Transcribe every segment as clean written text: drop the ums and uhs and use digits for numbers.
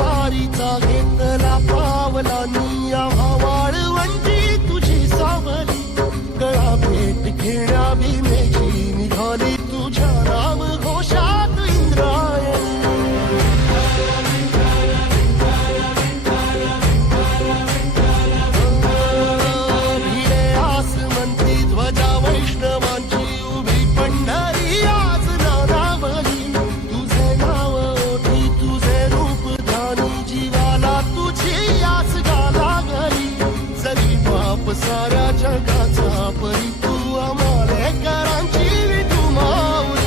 वारीचा घेतला पावलांनी आम्हा वाळवंटी तुझी सावली गळा भेट घेण्या भीमेची निघाली तुझ्या नाम घोषात इंद्रायणी भिडे आसमंती ध्वजा वैष्णवांची उभी पंढरी आज नानावली तुझे नाव ओठी तुझे रूप ध्यानी जीवाला तुझी आस गाला गली जरी बाप साऱ्या जगाचा परी तू आमालेकरांची विठू माऊली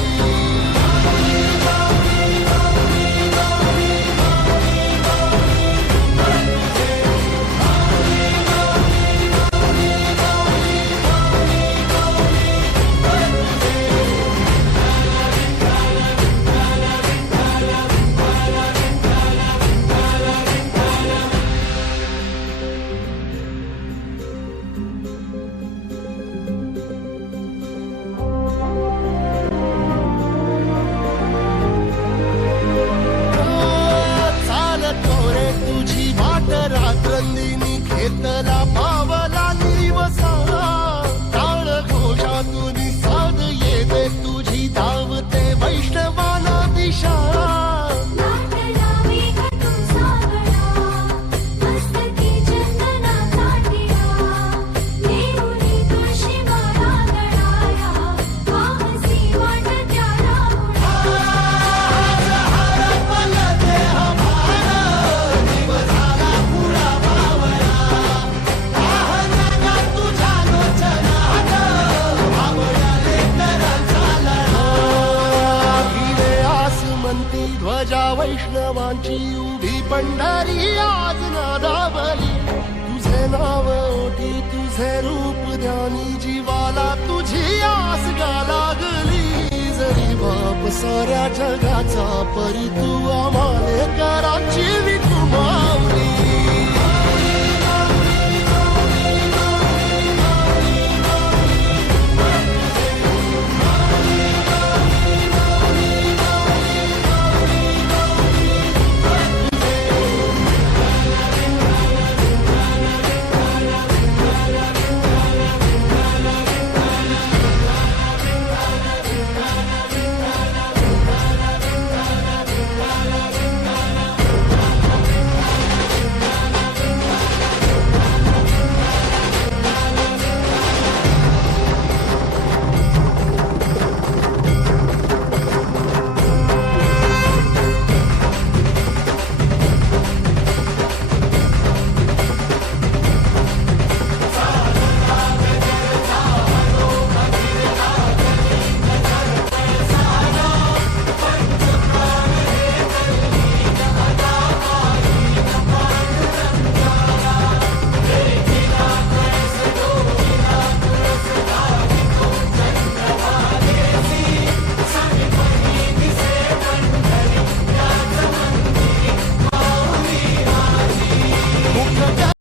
रात्रंदिनी घेतला पावला निवसा टाळ घोषातून साध येते तुझी धावते वैष्णवाला दिशा ध्वजा वैष्णवांची उभी पंढरी आज नादावली तुझे नाव ओठी तुझे रूप ध्यानी जीवाला तुझी आस गा लागली जरी बाप साऱ्या जगाचा परी तू आम्हालेकरांची विठू